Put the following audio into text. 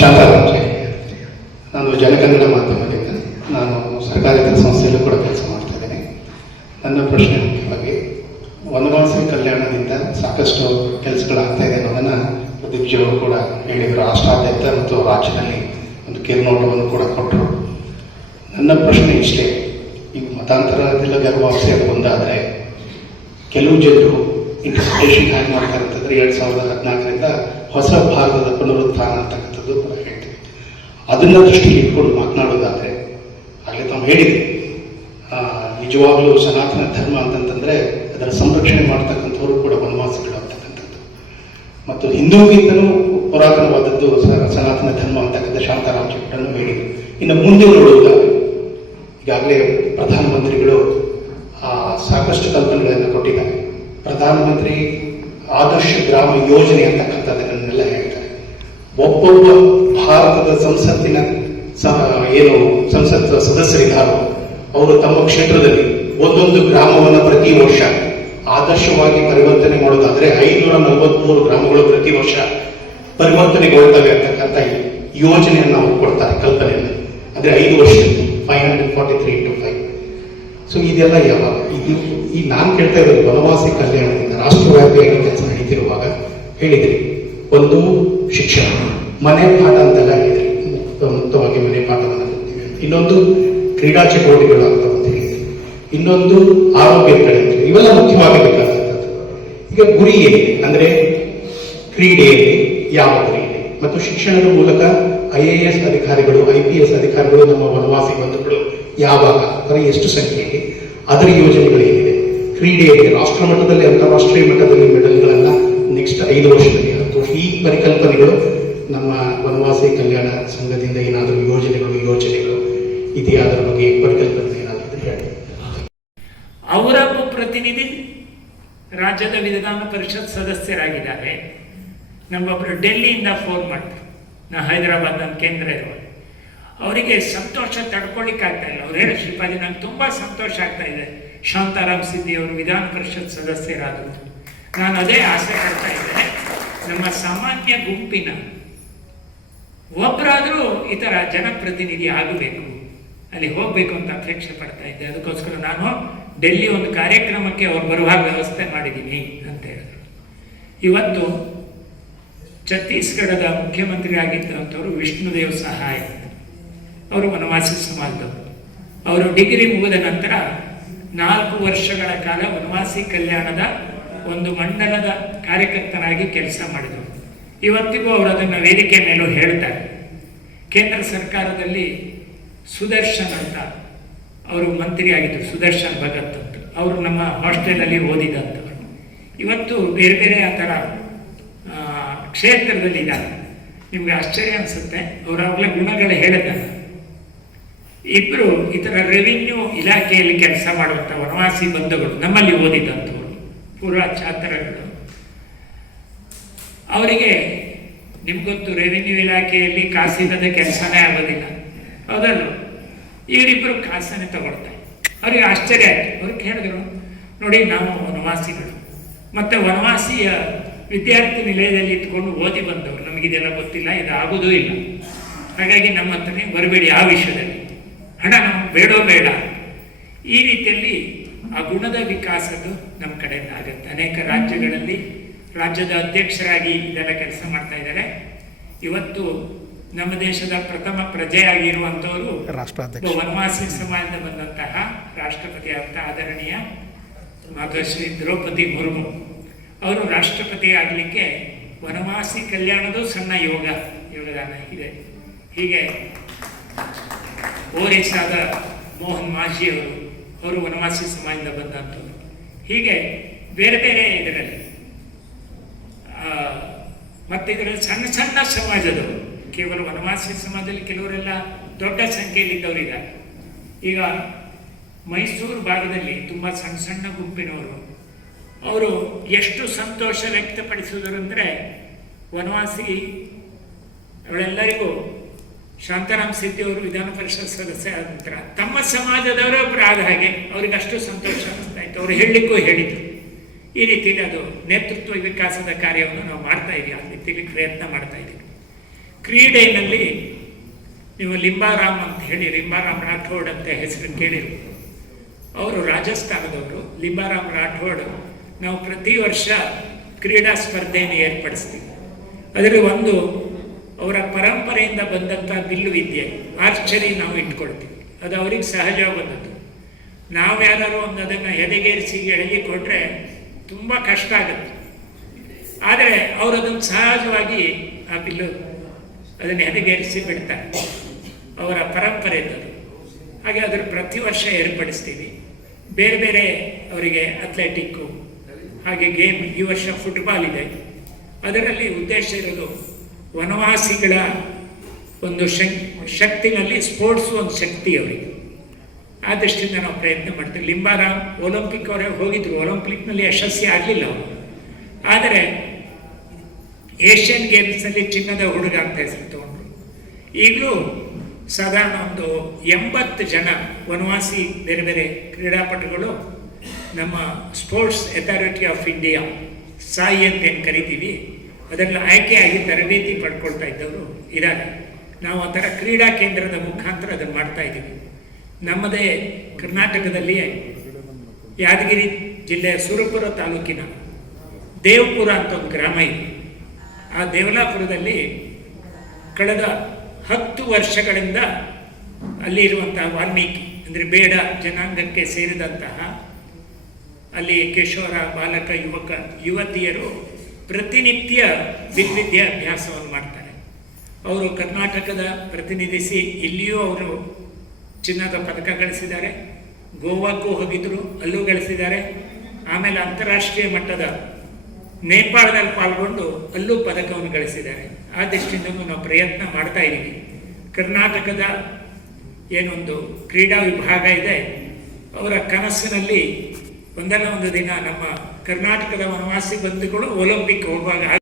ಶಾಂತಾರಾಮ್. ನಾನು ಜನಕನ್ನಡ ಮಾಧ್ಯಮದಿಂದ ನಾನು ಸರ್ಕಾರಿ ಸಂಸ್ಥೆಯಲ್ಲೂ ಕೂಡ ಕೆಲಸ ಮಾಡ್ತಾ ಇದ್ದೇನೆ. ನನ್ನ ಪ್ರಶ್ನೆ ಮುಖ್ಯವಾಗಿ ವನವಾಸಿ ಕಲ್ಯಾಣದಿಂದ ಸಾಕಷ್ಟು ಕೆಲಸಗಳಾಗ್ತಾ ಇದೆ ಅನ್ನೋದನ್ನು ಪ್ರದೀಪ್ ಜಿ ಅವರು ಕೂಡ ಹೇಳಿದರು. ರಾಷ್ಟ್ರಾದ್ಯಂತ ಮತ್ತು ರಾಜ್ಯದಲ್ಲಿ ಒಂದು ಕಿರುನೋಟವನ್ನು ಕೂಡ ಕೊಟ್ಟರು. ನನ್ನ ಪ್ರಶ್ನೆ ಇಷ್ಟೇ, ಈ ಮತಾಂತರದಿಂದ ಗರ್ಭವಾಸಿ ಅದು ಒಂದಾದರೆ ಕೆಲವು ಜನರು ಇಂಟರ್ಪ್ರಿಟೇಷನ್ ಹ್ಯಾಂಗ್ ಮಾಡ್ತಾರೆ ಅಂತಂದರೆ 2014ರಿಂದ ಹೊಸ ಭಾರತದ ಪುನರುತ್ಥಾನ ಅಂತಕ್ಕಂಥದ್ದು ಕೂಡ ಹೇಳ್ತೀವಿ. ಅದನ್ನ ದೃಷ್ಟಿಯಲ್ಲಿ ಇಟ್ಕೊಂಡು ಮಾತನಾಡೋದಾದರೆ ಆಗಲೇ ತಾವು ಹೇಳಿದ್ರಿ, ನಿಜವಾಗಲೂ ಸನಾತನ ಧರ್ಮ ಅಂತಂತಂದರೆ ಅದರ ಸಂರಕ್ಷಣೆ ಮಾಡ್ತಕ್ಕಂಥವ್ರು ಕೂಡ ವನವಾಸಿಗಳು ಅಂತಕ್ಕಂಥದ್ದು. ಮತ್ತು ಹಿಂದೂಗಿಂತಲೂ ಪುರಾತನವಾದದ್ದು ಸನಾತನ ಧರ್ಮ ಅಂತಕ್ಕಂಥ ಶಾಂತಾರಾಮ್ ಕೂಡ ಹೇಳಿದರು. ಇನ್ನು ಮುಂದೆ ನೋಡುವುದಾದರೆ ಈಗಾಗಲೇ ಪ್ರಧಾನಮಂತ್ರಿಗಳು ಸಾಕಷ್ಟು ಕಲ್ಪನೆಗಳನ್ನು ಕೊಟ್ಟಿದ್ದಾರೆ. ಪ್ರಧಾನಮಂತ್ರಿ ಆದರ್ಶ ಗ್ರಾಮ ಯೋಜನೆ ಅಂತಕ್ಕಂಥದ್ದನ್ನೆಲ್ಲ ಹೇಳ್ತಾರೆ. ಒಬ್ಬೊಬ್ಬ ಭಾರತದ ಸಂಸತ್ತಿನ ಏನು ಸಂಸತ್ ಸದಸ್ಯರಿದ್ದಾರೋ ಅವರು ತಮ್ಮ ಕ್ಷೇತ್ರದಲ್ಲಿ ಒಂದೊಂದು ಗ್ರಾಮವನ್ನು ಪ್ರತಿ ವರ್ಷ ಆದರ್ಶವಾಗಿ ಪರಿವರ್ತನೆ ಮಾಡೋದಾದ್ರೆ 543 ಗ್ರಾಮಗಳು ಪ್ರತಿ ವರ್ಷ ಪರಿವರ್ತನೆಗೊಳ್ತವೆ ಅಂತಕ್ಕಂಥ ಯೋಜನೆಯನ್ನು ಅವರು ಕೊಡ್ತಾರೆ, ಕಲ್ಪನೆಯನ್ನು. ಅಂದ್ರೆ 5 ವರ್ಷ 543 into 5. ಸೊ ಇದೆಲ್ಲ ಯಾವಾಗ ಈ ನಾನು ಕೇಳ್ತಾ ಇರೋದು ವನವಾಸಿ ಕಲ್ಯಾಣದಿಂದ ರಾಷ್ಟ್ರವ್ಯಾಪಿಯಾಗಿ ಕೆಲಸ ನಡೀತಿರುವಾಗ ಹೇಳಿದ್ರಿ, ಒಂದು ಶಿಕ್ಷಣ, ಮನೆ ಪಾಠ ಅಂತೆಲ್ಲ ಹೇಳಿದ್ರಿ, ಮುಕ್ತವಾಗಿ ಮನೆ ಪಾಠವನ್ನು ಕೊಡ್ತೀವಿ. ಇನ್ನೊಂದು ಕ್ರೀಡಾ ಚಟುವಟಿಕೆಗಳು ಆಗ್ತಾವ ಅಂತ ಹೇಳಿದ್ರಿ, ಇನ್ನೊಂದು ಆರೋಗ್ಯ ಕಡೆ, ಇವೆಲ್ಲ ಮುಖ್ಯವಾಗಬೇಕಾದಂಥದ್ದು. ಈಗ ಗುರಿ ಏನಿದೆ ಅಂದ್ರೆ ಕ್ರೀಡೆಯಲ್ಲಿ ಯಾವ ಗುರಿ ಇದೆ, ಮತ್ತು ಶಿಕ್ಷಣದ ಮೂಲಕ IAS ಅಧಿಕಾರಿಗಳು IPS ಅಧಿಕಾರಿಗಳು ನಮ್ಮ ವನವಾಸಿ ಬಂಧುಗಳು ಯಾವಾಗ, ಎಷ್ಟು ಸಂಖ್ಯೆಯಲ್ಲಿ, ಅದರ ಯೋಜನೆಗಳು ಏನಿದೆ, ಕ್ರೀಡೆಯಲ್ಲಿ ರಾಷ್ಟ್ರ ಮಟ್ಟದಲ್ಲಿ ಅಂತಾರಾಷ್ಟ್ರೀಯ ಮಟ್ಟದಲ್ಲಿ ಮೆಡಲ್ಗಳನ್ನ ನೆಕ್ಸ್ಟ್ 5 ವರ್ಷದಲ್ಲಿ 10 ವರ್ಷ, ಈ ಪರಿಕಲ್ಪನೆಗಳು ನಮ್ಮ ವನವಾಸಿ ಕಲ್ಯಾಣ ಸಂಘದಿಂದ ಏನಾದರೂ ಯೋಚನೆಗಳು ಇದೆಯಾ, ಅದರ ಬಗ್ಗೆ ಪರಿಕಲ್ಪನೆ ಏನಾದರೂ ಹೇಳಿ. ಅವರೊಬ್ಬ ಪ್ರತಿನಿಧಿ ರಾಜ್ಯದ ವಿಧಾನ ಪರಿಷತ್ ಸದಸ್ಯರಾಗಿದ್ದಾರೆ. ನಮ್ಮೊಬ್ಬರು ಡೆಲ್ಲಿಯಿಂದ ಫೋನ್ ಮಾಡ್ತಾರೆ, ನಾ ಹೈದರಾಬಾದ್ ನನ್ನ ಕೇಂದ್ರ ಇರುವ, ಅವರಿಗೆ ಸಂತೋಷ ತಡ್ಕೊಳ್ಳಿಕ್ಕಾಗ್ತಾ ಇಲ್ಲ. ಅವ್ರು ಹೇಳಿ, ಶ್ರೀಪಾದಿ ನಂಗೆ ತುಂಬ ಸಂತೋಷ ಆಗ್ತಾ ಇದೆ, ಶಾಂತಾರಾಮ್ ಸಿದ್ದಿ ಅವರು ವಿಧಾನ ಪರಿಷತ್ ಸದಸ್ಯರಾದರು. ನಾನು ಅದೇ ಆಸೆ ಪಡ್ತಾ ಇದ್ದೆ, ನಮ್ಮ ಸಾಮಾನ್ಯ ಗುಂಪಿನ ಒಬ್ಬರಾದರೂ ಈ ಥರ ಜನಪ್ರತಿನಿಧಿ ಆಗಬೇಕು, ಅಲ್ಲಿ ಹೋಗಬೇಕು ಅಂತ ಅಪೇಕ್ಷೆ ಪಡ್ತಾ ಇದ್ದೆ. ಅದಕ್ಕೋಸ್ಕರ ನಾನು ಡೆಲ್ಲಿ ಒಂದು ಕಾರ್ಯಕ್ರಮಕ್ಕೆ ಅವ್ರು ಬರುವಾಗ ವ್ಯವಸ್ಥೆ ಮಾಡಿದ್ದೀನಿ ಅಂತ ಹೇಳಿದ್ರು. ಇವತ್ತು ಛತ್ತೀಸ್ಗಢದ ಮುಖ್ಯಮಂತ್ರಿ ಆಗಿದ್ದಂಥವ್ರು ವಿಷ್ಣುದೇವ್ ಸಹಾಯ, ಅವರು ವನವಾಸಿ ಸಮಾಜದವರು. ಅವರು ಡಿಗ್ರಿ ಮುಗಿದ ನಂತರ 4 ವರ್ಷಗಳ ಕಾಲ ವನವಾಸಿ ಕಲ್ಯಾಣದ ಒಂದು ಮಂಡಲದ ಕಾರ್ಯಕರ್ತನಾಗಿ ಕೆಲಸ ಮಾಡಿದರು. ಇವತ್ತಿಗೂ ಅವರು ಅದನ್ನು ವೇದಿಕೆ ಮೇಲೂ ಹೇಳ್ತಾರೆ. ಕೇಂದ್ರ ಸರ್ಕಾರದಲ್ಲಿ ಸುದರ್ಶನ್ ಅಂತ ಅವರು ಮಂತ್ರಿ ಆಗಿದ್ದರು, ಸುದರ್ಶನ್ ಭಗತ್ ಅಂತ, ಅವರು ನಮ್ಮ ಹಾಸ್ಟೆಲಲ್ಲಿ ಓದಿದಂಥವ್ರು. ಇವತ್ತು ಬೇರೆ ಬೇರೆ ಆ ಥರ ಕ್ಷೇತ್ರದಲ್ಲಿ ಇದ್ದಾರೆ. ನಿಮ್ಗೆ ಆಶ್ಚರ್ಯ ಅನಿಸುತ್ತೆ, ಅವರಾಗಲೇ ಗುಣಗಳು ಹೇಳಿದ್ದಾರೆ. ಇಬ್ಬರು ಈ ಥರ ರೆವಿನ್ಯೂ ಇಲಾಖೆಯಲ್ಲಿ ಕೆಲಸ ಮಾಡುವಂಥ ವನವಾಸಿ ಬಂಧುಗಳು ನಮ್ಮಲ್ಲಿ ಓದಿದಂಥವ್ರು, ಪೂರ್ವ ಛಾತ್ರಗಳು. ಅವರಿಗೆ ನಿಮ್ಗೊತ್ತು, ರೆವಿನ್ಯೂ ಇಲಾಖೆಯಲ್ಲಿ ಕಾಸಿಲ್ಲದ ಕೆಲಸನೇ ಆಗೋದಿಲ್ಲ, ಹೌದಲ್ಲ? ಇವರಿಬ್ಬರು ಕಾಸನ್ನೇ ತಗೊಳ್ತಾರೆ. ಅವ್ರಿಗೆ ಆಶ್ಚರ್ಯ ಆಯ್ತು. ಅವ್ರಿಗೆ ಹೇಳಿದ್ರು, ನೋಡಿ ನಾವು ವನವಾಸಿಗಳು, ಮತ್ತು ವನವಾಸಿಯ ವಿದ್ಯಾರ್ಥಿ ನಿಲಯದಲ್ಲಿ ಇಟ್ಕೊಂಡು ಓದಿ ಬಂದವರು, ನಮಗಿದೆಲ್ಲ ಗೊತ್ತಿಲ್ಲ, ಇದು ಆಗೋದೂ ಇಲ್ಲ. ಹಾಗಾಗಿ ನಮ್ಮ ಹತ್ರನೇ ಬರಬೇಡಿ ಆ ವಿಷಯದಲ್ಲಿ, ಹಣ ನಮ್ಗೆ ಬೇಡ. ಈ ರೀತಿಯಲ್ಲಿ ಆ ಗುಣದ ವಿಕಾಸದ್ದು ನಮ್ಮ ಕಡೆಯಿಂದ ಆಗುತ್ತೆ. ಅನೇಕ ರಾಜ್ಯಗಳಲ್ಲಿ ರಾಜ್ಯದ ಅಧ್ಯಕ್ಷರಾಗಿ ಇದೆಲ್ಲ ಕೆಲಸ ಮಾಡ್ತಾ ಇದ್ದಾರೆ. ಇವತ್ತು ನಮ್ಮ ದೇಶದ ಪ್ರಥಮ ಪ್ರಜೆಯಾಗಿರುವಂಥವರು ವನವಾಸಿ ಸಮಾಜದಿಂದ ಬಂದಂತಹ ರಾಷ್ಟ್ರಪತಿ ಅಂತ ಆದರಣೀಯ ಮಾತೃಶ್ರೀ ದ್ರೌಪದಿ ಮುರ್ಮು ಅವರು ರಾಷ್ಟ್ರಪತಿ ಆಗಲಿಕ್ಕೆ ವನವಾಸಿ ಕಲ್ಯಾಣದ ಸಣ್ಣ ಯೋಗದಾನ ಇದೆ. ಹೀಗೆ ಒರಿಸ್ಸಾದ ಮೋಹನ್ ಮಾಝಿ ಅವರು ವನವಾಸಿ ಸಮಾಜದಿಂದ ಬಂದಂಥವ್ರು. ಹೀಗೆ ಬೇರೆ ಬೇರೆ ಇದರಲ್ಲಿ ಮತ್ತು ಇದರಲ್ಲಿ ಸಣ್ಣ ಸಣ್ಣ ಸಮಾಜದವರು, ಕೇವಲ ವನವಾಸಿ ಸಮಾಜದಲ್ಲಿ ಕೆಲವರೆಲ್ಲ ದೊಡ್ಡ ಸಂಖ್ಯೆಯಲ್ಲಿದ್ದವರಿದ್ದಾರೆ. ಈಗ ಮೈಸೂರು ಭಾಗದಲ್ಲಿ ತುಂಬ ಸಣ್ಣ ಸಣ್ಣ ಗುಂಪಿನವರು, ಅವರು ಎಷ್ಟು ಸಂತೋಷ ವ್ಯಕ್ತಪಡಿಸಿದರು ಅಂದರೆ, ವನವಾಸಿ ಅವಳೆಲ್ಲರಿಗೂ ಶಾಂತಾರಾಮ್ ಸಿದ್ದಿ ಅವರು ವಿಧಾನ ಪರಿಷತ್ ಸದಸ್ಯ ಆದ ನಂತರ ತಮ್ಮ ಸಮಾಜದವರೊಬ್ಬರು ಆದ ಹಾಗೆ ಅವ್ರಿಗೆ ಅಷ್ಟು ಸಂತೋಷ ಅನಿಸ್ತಾ ಇತ್ತು. ಅವರು ಹೇಳಲಿಕ್ಕೂ ಹೇಳಿದರು, ಈ ರೀತಿಯಲ್ಲಿ ಅದು ನೇತೃತ್ವ ವಿಕಾಸದ ಕಾರ್ಯವನ್ನು ನಾವು ಮಾಡ್ತಾ ಇದ್ದೀವಿ, ಆ ರೀತಿಯಲ್ಲಿ ಪ್ರಯತ್ನ ಮಾಡ್ತಾ ಇದ್ದೀವಿ. ಕ್ರೀಡೆಯಲ್ಲಿ ನೀವು ಲಿಂಬಾರಾಮ್ ಅಂತ ಹೇಳಿ, ಲಿಂಬಾರಾಮ್ ರಾಠೋಡ್ ಅಂತ ಹೆಸರು ಕೇಳಿರ್ಬೋದು. ಅವರು ರಾಜಸ್ಥಾನದವರು. ಲಿಂಬಾರಾಮ್ ರಾಠೋಡ್ ನಾವು ಪ್ರತಿ ವರ್ಷ ಕ್ರೀಡಾ ಸ್ಪರ್ಧೆಯನ್ನು ಏರ್ಪಡಿಸ್ತೀವಿ. ಅದರಲ್ಲಿ ಒಂದು ಅವರ ಪರಂಪರೆಯಿಂದ ಬಂದಂಥ ಬಿಲ್ಲು ವಿದ್ಯೆ, ಆರ್ಚರಿ ನಾವು ಇಟ್ಕೊಳ್ತೀವಿ. ಅದು ಅವ್ರಿಗೆ ಸಹಜವಾಗಿ ಬಂದದ್ದು. ನಾವು ಯಾರು ಒಂದು ಅದನ್ನು ಎದೆಗೇರಿಸಿ ಎಳಗಿ ಕೊಟ್ಟರೆ ತುಂಬ ಕಷ್ಟ ಆಗುತ್ತೆ. ಆದರೆ ಅವರು ಅದನ್ನು ಸಹಜವಾಗಿ ಆ ಬಿಲ್ಲು ಅದನ್ನು ಎದೆಗೇರಿಸಿ ಬಿಡ್ತಾರೆ, ಅವರ ಪರಂಪರೆ ಇದ್ದದು. ಹಾಗೆ ಅದನ್ನು ಪ್ರತಿ ವರ್ಷ ಏರ್ಪಡಿಸ್ತೀವಿ. ಬೇರೆ ಬೇರೆ ಅವರಿಗೆ ಅಥ್ಲೆಟಿಕ್ಕು, ಹಾಗೆ ಗೇಮ್. ಈ ವರ್ಷ ಫುಟ್ಬಾಲ್ ಇದೆ. ಅದರಲ್ಲಿ ಉದ್ದೇಶ ಇರೋದು ವನವಾಸಿಗಳ ಒಂದು ಶಕ್ತಿನಲ್ಲಿ ಸ್ಪೋರ್ಟ್ಸು ಒಂದು ಶಕ್ತಿ ಅವರಿಗೆ. ಆ ದೃಷ್ಟಿಯಿಂದ ನಾವು ಪ್ರಯತ್ನ ಮಾಡ್ತೀವಿ. ಲಿಂಬಾರಾಮ್ ಒಲಿಂಪಿಕ್ ಅವರೇ ಹೋಗಿದ್ರು, ಒಲಿಂಪಿಕ್ನಲ್ಲಿ ಯಶಸ್ವಿ ಆಗಲಿಲ್ಲ ಅವರು. ಆದರೆ ಏಷ್ಯನ್ ಗೇಮ್ಸ್ನಲ್ಲಿ ಚಿನ್ನದ ಹುಡುಗ ಅಂತ ಹೆಸರು ತಗೊಂಡ್ರು. ಈಗಲೂ ಸಾಧಾರಣ ಒಂದು 80 ಜನ ವನವಾಸಿ ಬೇರೆ ಬೇರೆ ಕ್ರೀಡಾಪಟುಗಳು ನಮ್ಮ sports authority of India, Sai ಅಂತ ಏನು ಕರಿತೀವಿ, ಅದರಲ್ಲಿ ಆಯ್ಕೆಯಾಗಿ ತರಬೇತಿ ಪಡ್ಕೊಳ್ತಾ ಇದ್ದವರು ಇದ್ದಾರೆ. ನಾವು ಆ ಥರ ಕ್ರೀಡಾ ಕೇಂದ್ರದ ಮುಖಾಂತರ ಅದನ್ನು ಮಾಡ್ತಾ ಇದ್ದೀವಿ. ನಮ್ಮದೇ ಕರ್ನಾಟಕದಲ್ಲಿ ಯಾದಗಿರಿ ಜಿಲ್ಲೆಯ ಸುರಪುರ ತಾಲೂಕಿನ ದೇವಪುರ ಅಂತ ಒಂದು ಗ್ರಾಮ ಇದೆ. ಆ ದೇವಲಾಪುರದಲ್ಲಿ ಕಳೆದ 10 ವರ್ಷಗಳಿಂದ ಅಲ್ಲಿ ಇರುವಂತಹ ವಾಲ್ಮೀಕಿ ಅಂದರೆ ಬೇಡ ಜನಾಂಗಕ್ಕೆ ಸೇರಿದಂತಹ ಅಲ್ಲಿ ಕಿಶೋರ, ಬಾಲಕ, ಯುವತಿಯರು ಪ್ರತಿನಿತ್ಯ ವಿದ್ಯಾಭ್ಯಾಸವನ್ನು ಮಾಡ್ತಾರೆ. ಅವರು ಕರ್ನಾಟಕದ ಪ್ರತಿನಿಧಿಸಿ ಇಲ್ಲಿಯೂ ಅವರು ಚಿನ್ನದ ಪದಕ ಗಳಿಸಿದ್ದಾರೆ. ಗೋವಾಕ್ಕೂ ಹೋಗಿದ್ರು, ಅಲ್ಲೂ ಗಳಿಸಿದ್ದಾರೆ. ಆಮೇಲೆ ಅಂತಾರಾಷ್ಟ್ರೀಯ ಮಟ್ಟದ ನೇಪಾಳದಲ್ಲಿ ಪಾಲ್ಗೊಂಡು ಅಲ್ಲೂ ಪದಕವನ್ನು ಗಳಿಸಿದ್ದಾರೆ. ಆ ದೃಷ್ಟಿಯಿಂದಲೂ ನಾವು ಪ್ರಯತ್ನ ಮಾಡ್ತಾ ಇದ್ದೀವಿ. ಕರ್ನಾಟಕದ ಏನೊಂದು ಕ್ರೀಡಾ ವಿಭಾಗ ಇದೆ, ಅವರ ಕನಸಿನಲ್ಲಿ ಒಂದಲ್ಲ ಒಂದು ದಿನ ನಮ್ಮ ಕರ್ನಾಟಕದ ವನವಾಸಿ ಬಂಧುಗಳು ಒಲಿಂಪಿಕ್ ಹೋಗುವಾಗ